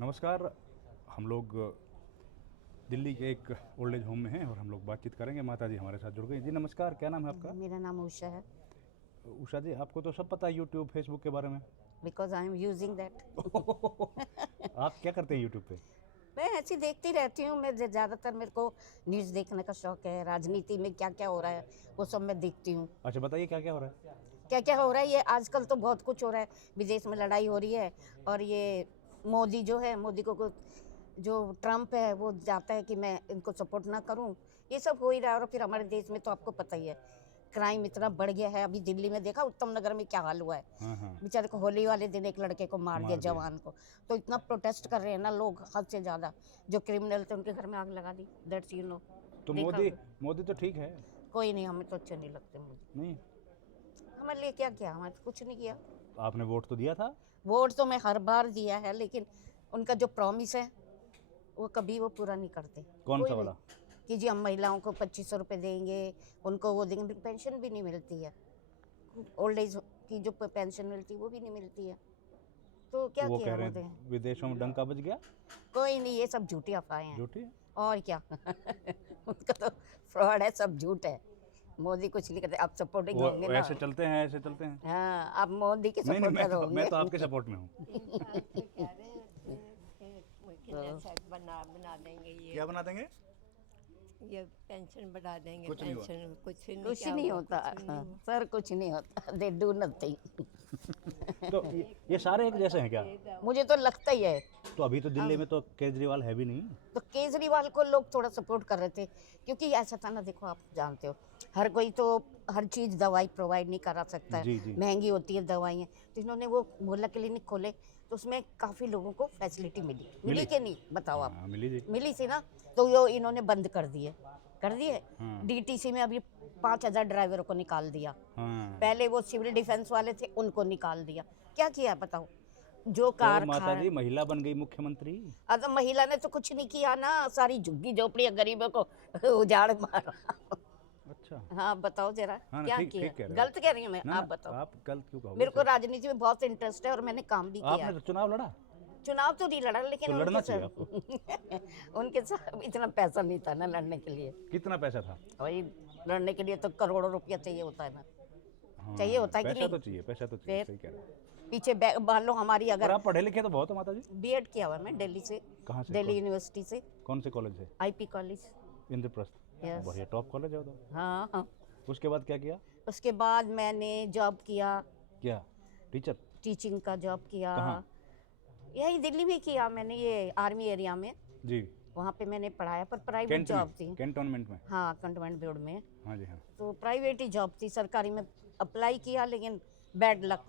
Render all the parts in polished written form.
नमस्कार। हम लोग दिल्ली के एक ओल्ड एज होम में हैं और हम लोग बातचीत करेंगे। माता जी हमारे साथ जुड़ गई। जी नमस्कार, क्या नाम है आपका? मेरा नाम उषा है। उषा जी, आपको तो सब पता है यूट्यूब फेसबुक के बारे में। Because I am using that. आप क्या करते हैं यूट्यूब पे? मैं ऐसी देखती रहती हूँ। मैं ज़्यादातर मेरे को न्यूज़ देखने का शौक है। राजनीति में क्या क्या हो रहा है वो सब मैं देखती हूँ। अच्छा बताइए, क्या क्या हो रहा है? क्या क्या हो रहा है, ये आजकल तो बहुत कुछ हो रहा है। विदेश में लड़ाई हो रही है और ये मोदी जो है, मोदी को जो ट्रम्प है वो चाहता है कि मैं इनको सपोर्ट ना करूं। ये सब हो ही रहा है। और फिर हमारे देश में तो आपको पता ही है, क्राइम इतना बढ़ गया है। अभी दिल्ली में देखा, उत्तम नगर में क्या हाल हुआ है। हाँ हाँ, बेचारे को होली वाले दिन एक लड़के को मार दिया, मार दिया। जवान को। तो इतना प्रोटेस्ट कर रहे हैं ना लोग, हद से ज़्यादा। जो क्रिमिनल थे उनके घर में आग लगा दी। दैट्स तो देखा मोदी होगा। मोदी तो ठीक है। कोई नहीं, हमें तो अच्छे नहीं लगते मोदी। नहीं, हमारे लिए क्या किया? हमें तो कुछ नहीं किया। आपने वोट तो दिया था। वोट तो मैं हर बार दिया है, लेकिन उनका जो प्रॉमिस है वो कभी वो पूरा नहीं करते। कौन कोई सा नहीं वाला? कि जी हम महिलाओं को 2500 रुपये देंगे, उनको वो देंगे। पेंशन भी नहीं मिलती है। ओल्ड एज की जो पेंशन मिलती है वो भी नहीं मिलती है। तो क्या वो कह किया रहे मोदी? हैं विदेशों में डंका बज गया। कोई नहीं, ये सब झूठी अफवाहें हैं। झूठी है। और क्या। उनका तो फ्रॉड है, सब झूठ है। मोदी कुछ नहीं करते। आप सपोर्टिंग होंगे वो ना? ऐसे चलते हैं, ऐसे चलते हैं। हाँ, आप मोदी के नहीं नहीं, सपोर्टर मैं होंगे। तो आपके सपोर्ट में हूँ। बना बना देंगे क्या बना देंगे? ये पेंशन बढ़ा देंगे। कुछ नहीं हुआ। पेंशन कुछ नहीं, कुछ क्या नहीं हुआ, होता। कुछ भी नहीं हाँ, हुआ। सर कुछ नहीं होता। They do nothing. तो ये सारे एक जैसे हैं क्या? मुझे तो लगता ही है। तो अभी तो दिल्ली में तो केजरीवाल है भी नहीं। तो केजरीवाल को लोग थोड़ा सपोर्ट कर रहे थे, क्योंकि ऐसा था ना, देखो आप जानते हो, हर कोई तो हर चीज़ दवाई प्रोवाइड नहीं करा सकता है। जी जी। महंगी होती है दवाइयाँ। तो इन्होंने वो मोहल्ला क्लिनिक खोले, तो उसमें काफ़ी लोगों को फैसिलिटी मिली। मिली? कि नहीं बताओ आप? हाँ मिली जी। मिली थी ना। तो यो इन्होंने बंद कर दिए। हाँ डीटीसी में अभी 5000 ड्राइवरों को निकाल दिया। हाँ। पहले वो सिविल डिफेंस वाले थे, उनको निकाल दिया। क्या किया बताओ? जो तो कार माता खा जी महिला बन गई मुख्यमंत्री। अब महिला ने तो कुछ नहीं किया ना, सारी झुग्गी झोपड़ियां गरीबों को उजाड़ मारा। अच्छा। हाँ बताओ जरा, हाँ ना, क्या ठीक किया? ठीक कह रहे हो गलत कह रही हूँ मैं? ना आप ना, बताओ। आप गलत क्यों कहोगे? मेरे को राजनीति में बहुत इंटरेस्ट है और मैंने काम भी किया आपने है। तो चुनाव लड़ा। चुनाव तो नहीं लड़ा, लेकिन तो उनके लड़ना चाहिए साथ उनके साथ इतना पैसा नहीं था ना लड़ने के लिए। कितना पैसा था? वही, लड़ने के लिए तो करोड़ों रुपया चाहिए होता है ना। हाँ, चाहिए होता है कि पैसा नहीं? तो चाहिए, पैसा तो चाहिए, फिर सही कह रहे हो। पीछे मान लो हमारी और अगर आप पढ़े लिखे तो बहुत हो माता जी। बीएड किया हुआ है मैं दिल्ली से। कहाँ से? दिल्ली यूनिवर्सिटी से। कौन से कॉलेज से? IP college. इंद्रप्रस्थ। Yes. बढ़िया, टॉप कॉलेज है वो तो। हाँ हाँ। उसके बाद क्या किया? उसके बाद मैंने जॉब किया, क्या? टीचर? टीचिंग का जॉब किया। कहाँ? यही दिल्ली में किया मैंने, ये आर्मी एरिया में। जी। वहाँ पे मैंने पढ़ाया, पर प्राइवेट कैंट जॉब में? थी। कैंटोनमेंट में? हाँ, कंटोनमेंट बोर्ड में। हाँ जी हाँ। तो प्राइवेट ही जॉब थी। सरकारी में अप्लाई किया, लेकिन बैड लक।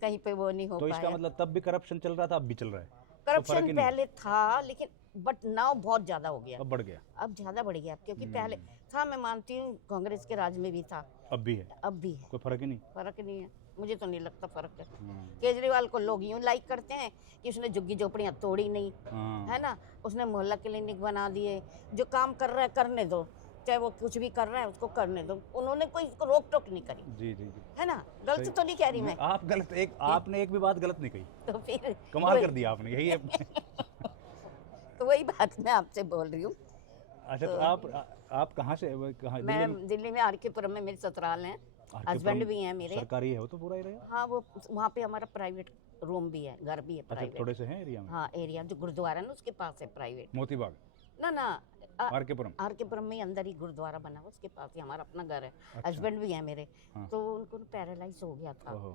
कहीं पे वो नहीं हो तो इसका पाया। मतलब तब भी करप्शन चल रहा था, अब भी चल रहा है? तो फर्क करप्शन ही नहीं है। पहले था, लेकिन बट नाउ बहुत ज़्यादा हो गया। अब बढ़ गया। अब ज़्यादा बढ़ गया, क्योंकि पहले था, मैं मानती हूँ कांग्रेस के राज में भी था, अब भी है। अब भी है। कोई फर्क ही नहीं। फर्क नहीं है, मुझे तो नहीं लगता फर्क है। हाँ। केजरीवाल को लोग यूं लाइक करते हैं कि उसने झुग्गी झोपड़ियाँ तोड़ी नहीं, हाँ। है ना। उसने मोहल्ला क्लिनिक बना दिए। जो काम कर रहा है करने दो, चाहे वो कुछ भी कर रहा है उसको करने दो। उन्होंने कोई उसको रोक टोक नहीं करी, जी जी जी। है ना। गलत तो नहीं कह रही मैं। आप गलत, एक आपने एक भी बात गलत नहीं कही। तो फिर कमाल कर दिया आपने, यही है। तो वही बात मैं आपसे बोल रही हूँ। अच्छा, तो आप कहाँ से, कहाँ दिल्ली में? मैं दिल्ली में आरकेपुरम में मेरे ससुराल हैं। हस्बैंड भी हैं मेरे। सरकारी है वो तो पूरा ही रहेगा। हाँ, वो वहाँ पे हमारा प्राइवेट रूम भी है, घर भी है अच्छा, प्राइवेट। थोड़े से हैं एरिया में। हाँ, एरिया जो गुरुद्वारा है ना उसके पास है प्राइवेट। मोती बाग, ना ना, आरकेपुरम। आरकेपुरम में अंदर ही गुरुद्वारा बना हुआ, उसके पास ही हमारा अपना घर है। अच्छा। हस्बैंड भी है मेरे। हाँ। तो उनको पैरालाइज हो गया था। ओहो।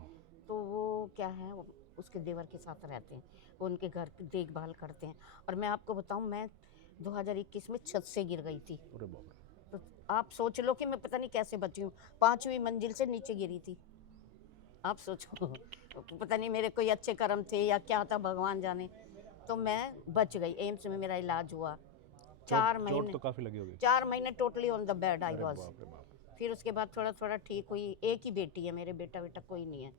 तो वो क्या है, वो उसके देवर के साथ रहते हैं, वो उनके घर की देखभाल करते हैं। और मैं आपको बताऊं, मैं 2021 में छत से गिर गई थी। अरे बाप रे। तो आप सोच लो कि मैं पता नहीं कैसे बची हूँ। 5वीं मंजिल से नीचे गिरी थी। आप सोचो। पता नहीं मेरे कोई अच्छे कर्म थे या क्या था, भगवान जाने। तो मैं बच गई। एम्स में मेरा इलाज हुआ 4 चोट महीने। तो काफी लगी होगी। 4 महीने टोटली ऑन द बेड आई अरे वॉज। बाप रे बाप। फिर उसके बाद थोड़ा थोड़ा ठीक हुई। एक ही बेटी है मेरे, बेटा कोई नहीं है।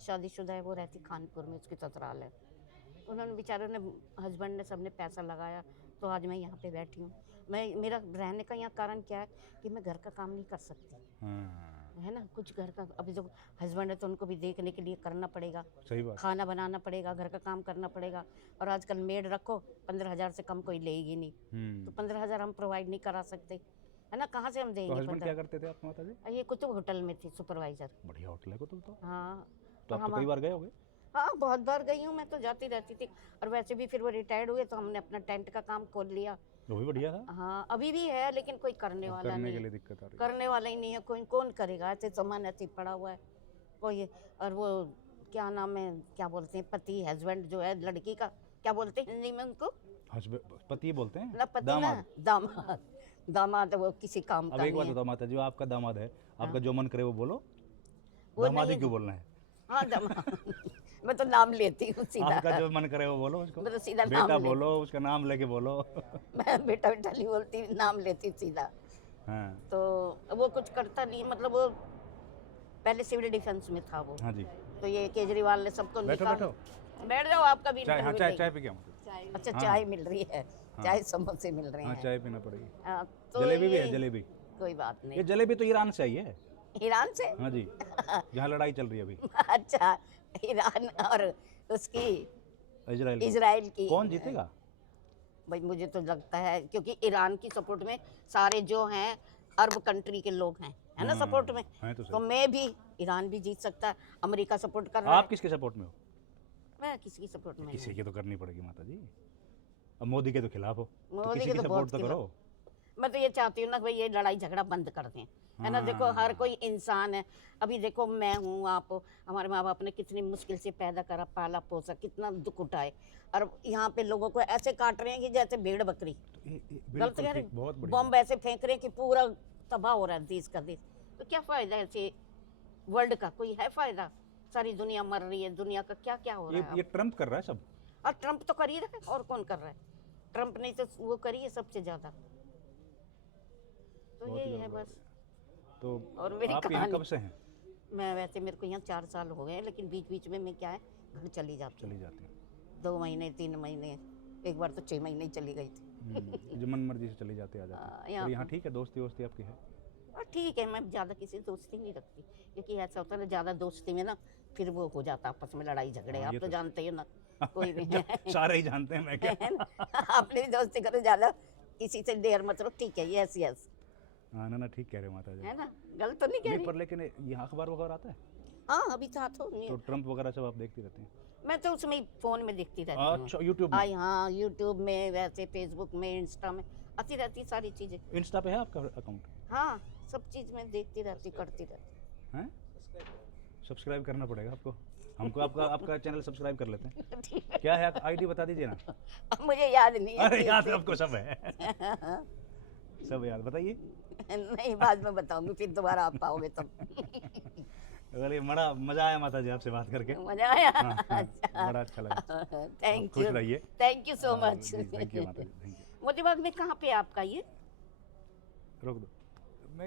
शादीशुदा है, वो रहती कानपुर में, उसकी ससुराल है। उन्होंने बेचारों ने, हस्बैंड ने, सबने पैसा लगाया, तो आज मैं यहाँ पे बैठी हूँ। मेरा रहने का यहाँ कारण क्या है कि मैं घर का काम नहीं कर सकती, हाँ। है ना, कुछ घर का, अभी जो हस्बैंड है तो उनको भी देखने के लिए करना पड़ेगा, सही बात। खाना बनाना पड़ेगा, घर का काम करना पड़ेगा। और आजकल मेड रखो 15,000 से कम कोई लेगी नहीं, तो 15,000 हम प्रोवाइड नहीं करा सकते, है ना, कहाँ से हम तो देंगे हस्बैंड क्या 15? करते थे आपके माता जी? ये कुतुब होटल में थी सुपरवाइजर। बढ़िया होटल है कुतुब तो। हाँ तो आप तो हम, कई बार गए होगे? हाँ बहुत बार गई हूँ मैं, तो जाती रहती थी। और वैसे भी फिर वो रिटायर्ड हुए तो हमने अपना टेंट का काम खोल लिया। वो भी बढ़िया था। हाँ अभी भी है, लेकिन कोई करने अब वाला करने नहीं के है, लिए दिक्कत आ रही है। करने वाला ही नहीं है, कोई कौन करेगा, ऐसे सामान ऐसे ही पड़ा हुआ है कोई। और वो क्या नाम है, क्या बोलते हैं, पति हस्बैंड जो है लड़की का, क्या बोलते हैं हिंदी में उनको? हस्बैंड पति बोलते हैं? ना पति ना, दामाद। दामाद। दामाद वो किसी काम अब का एक बात नहीं है। बताओ माता जी, आपका दामाद है, आपका जो मन करे वो बोलो। वो दामाद ही नहीं- क्यों बोलना है? हाँ दामाद। मैं तो नाम लेती हूँ सीधा। आपका जो मन करे वो बोलो उसको। मैं तो सीधा नाम बेटा ले- बोलो, उसका नाम लेके बोलो। मैं बेटा बेटा नहीं बोलती, नाम लेती हूँ सीधा। हाँ तो वो कुछ करता नहीं, मतलब वो पहले सिविल डिफेंस में था वो। हाँ जी। तो ये केजरीवाल ने सबको बैठो निकाल। बैठो। बैठ जाओ, आपका भी चाय, हाँ इंटरव्यू चाय लेंगे। चाय पी के आऊँ। चाय अच्छा हाँ। चाय मिल रही है, हाँ। चाय समोसे मिल रहे हाँ हैं। चाय पीना पड़ेगी। हाँ, तो जलेबी भी है, ये- जलेबी। कोई बात ये नहीं। जलेबी तो ईरान से आई है। ईरान से? हाँ जी, जहाँ लड़ाई चल रही है अभी अच्छा, ईरान और उसकी इजराइल की। इजराइल की। कौन जीतेगा? भाई मुझे तो लगता है, क्योंकि ईरान की सपोर्ट में सारे जो हैं अरब कंट्री के लोग हैं, है ना, सपोर्ट में। है तो तो सही। मैं भी, ईरान भी जीत सकता है, अमेरिका सपोर्ट कर रहा आप है। किसके सपोर्ट में हो? मैं किसी की सपोर्ट में किसी नहीं। की तो करनी पड़ेगी माता जी। अब मोदी के तो खिलाफ हो, तो मोदी किसी के की तो सपोर्ट बहुत तो करो। मैं तो ये चाहती हूँ ना भाई, ये लड़ाई झगड़ा बंद कर दें, है ना। देखो हर कोई इंसान है, अभी देखो मैं हूँ, आप हो, हमारे माँ बाप ने कितनी मुश्किल से पैदा करा, पाला पोसा, कितना दुख उठाए, और यहाँ पे लोगों को ऐसे काट रहे हैं कि जैसे भेड़ बकरी। गलत कह रहे बहुत हैं, बढ़िया। बम ऐसे फेंक रहे हैं कि पूरा तबाह हो रहा है देश का देश। तो क्या फायदा है ऐसे वर्ल्ड का, कोई है फायदा? सारी दुनिया मर रही है, दुनिया का क्या क्या हो रहा है ये अब। ट्रम्प कर रहा है सब। और ट्रम्प तो कर ही रहा है, और कौन कर रहा है? ट्रम्प ने तो वो करी है सबसे ज्यादा। तो बहुत यही है ज़्यादा। बस। तो और मेरी आप यहाँ कहानी- कब से हैं? मैं वैसे, मेरे को यहाँ 4 साल हो गए हैं, लेकिन बीच बीच में मैं क्या है, घर चली जाती हूँ। चली जाती हैं। 2 महीने 3 महीने, एक बार तो 6 महीने ही चली गई थी। जो मन मर्जी से चली जाती आ जाती है। यहाँ और यहाँ ठीक है, दोस्ती वोस्ती आपकी है? और ठीक है, मैं ज़्यादा किसी से दोस्ती नहीं रखती, क्योंकि ऐसा होता है ना, ज़्यादा दोस्ती में ना फिर वो हो जाता आपस में लड़ाई झगड़े। हाँ, आप ये तो तो- जानते ही हो ना, कोई भी है। सारे ही जानते हैं, मैं क्या। है ना? आपने भी दोस्ती करो, ज़्यादा किसी से देर मत रहो, ठीक है, यस यस, हाँ ना ना, ठीक कह रहे हो माता जी। है ना, गलत तो नहीं कह नहीं रही। पर लेकिन यहाँ अखबार वगैरह आता है हाँ अभी साथ हो तो ट्रम्प वगैरह सब आप देखती रहती हैं? मैं तो उसमें ही फोन में देखती रहती हूँ। अच्छा, यूट्यूब में? आई हाँ, यूट्यूब में, वैसे फेसबुक में, इंस्टा में आती रहती सारी चीज़ें। इंस्टा पे है आपका अकाउंट? हाँ सब चीज़ में देखती रहती, करती रहती। हैं? सब्सक्राइब करना पड़ेगा आपको, हमको आपका आपका चैनल सब्सक्राइब कर लेते हैं। क्या है आईडी बता दीजिए ना। अब मुझे याद नहीं है। अरे याद आपको सब है। सब याद, बताइए। नहीं, बाद में बताऊंगी, फिर दोबारा आप पाओगे तब। अरे बड़ा मजा आया माता जी आपसे बात करके। मजा आया। हाँ, हाँ, अच्छा, बड़ा अच्छा लगा। थैंक खुश यू, रहिए। Thank you so much. Thank you माता जी, थैंक यू। मोतीबाग में कहाँ पे है आपका ये? रोक दो।